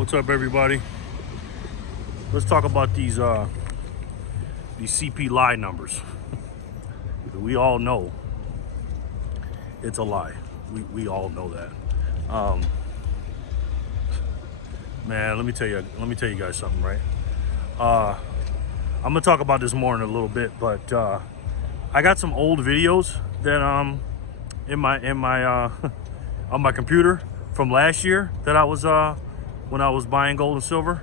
What's up, everybody? Let's talk about these CP lie numbers. We all know it's a lie. We all know that. Man, let me tell you guys something, right? I'm gonna talk about this more in a little bit, but I got some old videos that in my on my computer from last year that I was when I was buying gold and silver,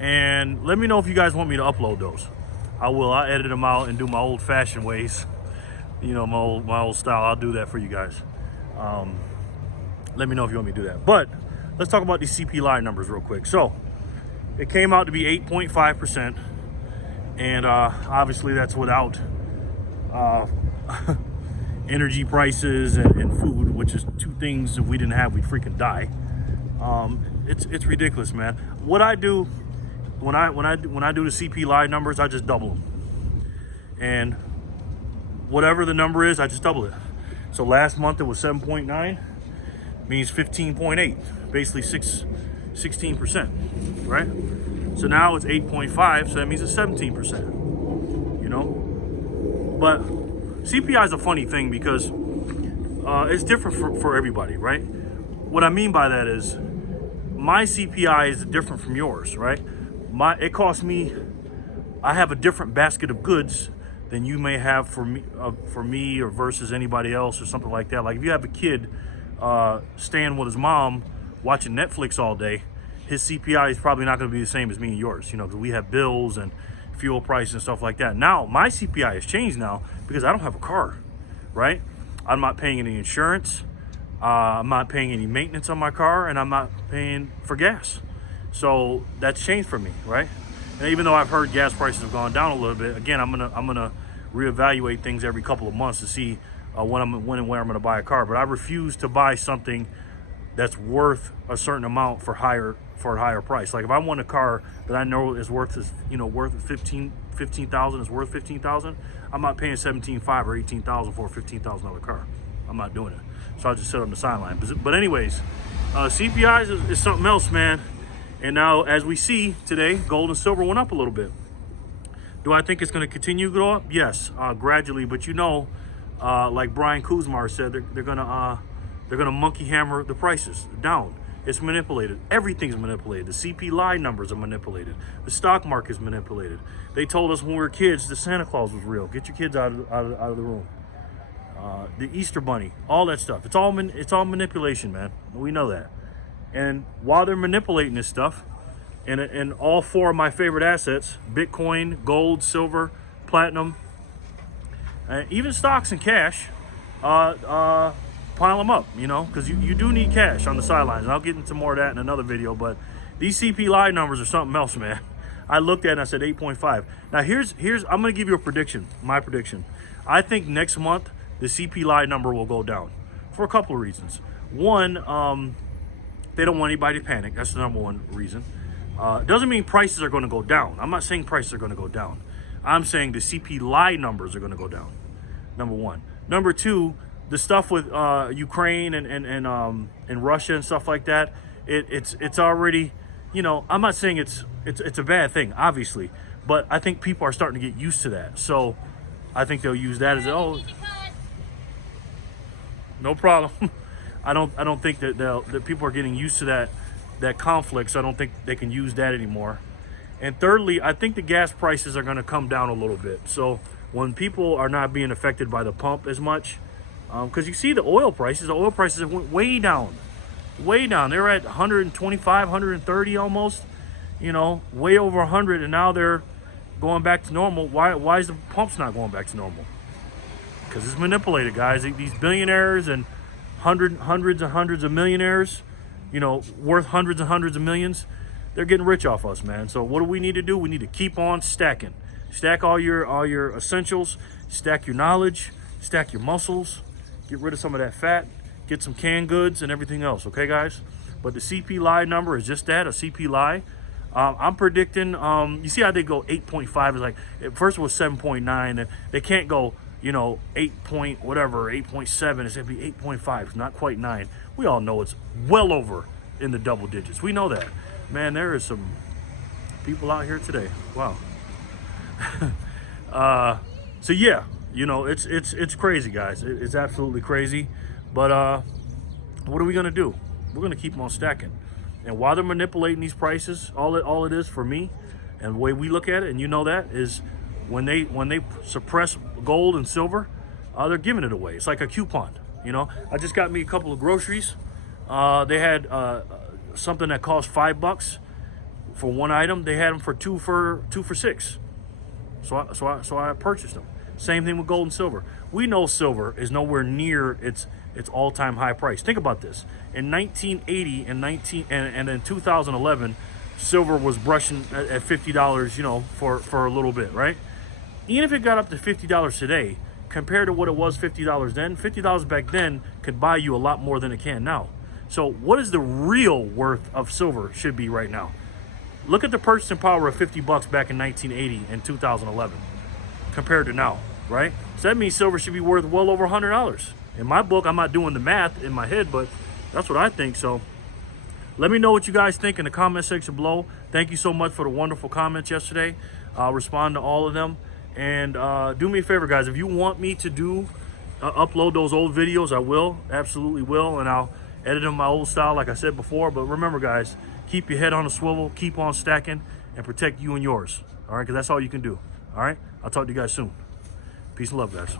and let me know if you guys want me to upload those. I will. I'll edit them out and do my old-fashioned ways, you know, my old style. I'll do that for you guys. Let me know if you want me to do that. But let's talk about these CP lie numbers real quick. So it came out to be 8.5%, and obviously that's without energy prices and food, which is two things if we didn't have, we'd freaking die. It's ridiculous, man. What I do when I do the CP lie numbers, I just double them, and whatever the number is, I just double it. So last month it was 7.9, means 15.8, basically 16%, right? So now it's 8.5, so that means it's 17%. You know, but CPI is a funny thing because it's different for everybody, right? What I mean by that is my CPI is different from yours, right? It costs me, I have a different basket of goods than you may have for me or versus anybody else or something like that. Like if you have a kid staying with his mom watching Netflix all day, his CPI is probably not going to be the same as me and yours, you know, because we have bills and fuel prices and stuff like that. Now my CPI has changed now because I don't have a car, right? I'm not paying any insurance. I'm not paying any maintenance on my car, and I'm not paying for gas. So that's changed for me, right? And even though I've heard gas prices have gone down a little bit, again, I'm gonna reevaluate things every couple of months to see when and where I'm gonna buy a car. But I refuse to buy something that's worth a certain amount for a higher price. Like if I want a car that I know is worth 15,000, is worth 15,000, I'm not paying 17.5 or 18,000 for a $15,000 car. I'm not doing it. So I'll just sit on the sideline. But anyways, CPI is something else, man. And now, as we see today, gold and silver went up a little bit. Do I think it's going to continue to go up? Yes, gradually. But you know, like Brian Kuzmar said, they're gonna monkey hammer the prices down. It's manipulated. Everything's manipulated. The CP lie numbers are manipulated. The stock market is manipulated. They told us when we were kids the Santa Claus was real. Get your kids out of the room. The Easter Bunny, all that stuff. It's all manipulation, man. We know that. And while they're manipulating this stuff, and all four of my favorite assets, Bitcoin, gold, silver, platinum, even stocks and cash, pile them up, you know, because you do need cash on the sidelines. And I'll get into more of that in another video. But these CP lie numbers are something else, man. I looked at it and I said 8.5. Now here's I'm going to give you a prediction, my prediction. I think next month the CP lie number will go down for a couple of reasons. One, they don't want anybody to panic. That's the number one reason. Doesn't mean prices are going to go down. I'm not saying prices are going to go down. I'm saying the CP lie numbers are going to go down. Number one. Number two, the stuff with Ukraine and Russia and stuff like that, it's already, you know, I'm not saying it's a bad thing, obviously, but I think people are starting to get used to that. So I think they'll use that as, oh, no problem. I don't think that people are getting used to that conflict, so I don't think they can use that anymore. And thirdly, I think the gas prices are going to come down a little bit. So when people are not being affected by the pump as much, because you see the oil prices have went way down. They're at 125, 130 almost, you know, way over 100, and now they're going back to normal. Why is the pumps not going back to normal? Because it's manipulated, guys. These billionaires and hundreds and hundreds of millionaires, you know, worth hundreds and hundreds of millions, they're getting rich off us, man. So what do we need to do? We need to keep on stacking. Stack all your essentials, stack your knowledge, stack your muscles, get rid of some of that fat, get some canned goods and everything else, okay, guys? But the CP lie number is just that, a CP lie. I'm predicting, you see how they go 8.5 is like, at first it was 7.9, and they can't go, you know, 8 point whatever, 8.7, it's gonna be 8.5, it's not quite 9. We all know it's well over in the double digits. We know that. Man, there is some people out here today. Wow. So yeah, you know, it's crazy, guys. It's absolutely crazy. But what are we gonna do? We're gonna keep on stacking. And while they're manipulating these prices, all it is for me, and the way we look at it, and you know that, is when they suppress gold and silver, they're giving it away. It's like a coupon. You know, I just got me a couple of groceries. They had something that cost $5 for one item. They had them for two for $6. So I purchased them. Same thing with gold and silver. We know silver is nowhere near its all-time high price. Think about this. In 1980 and in 2011, silver was brushing at $50, you know, for a little bit, right? Even if it got up to $50 today, compared to what it was $50 then, $50 back then could buy you a lot more than it can now. So what is the real worth of silver should be right now? Look at the purchasing power of $50 back in 1980 and 2011 compared to now, right? So that means silver should be worth well over $100. In my book, I'm not doing the math in my head, but that's what I think. So let me know what you guys think in the comment section below. Thank you so much for the wonderful comments yesterday. I'll respond to all of them. And do me a favor, guys. If you want me to upload those old videos, I will. Absolutely will. And I'll edit them my old style, like I said before. But remember, guys, keep your head on a swivel, keep on stacking, and protect you and yours. All right? Because that's all you can do. All right? I'll talk to you guys soon. Peace and love, guys.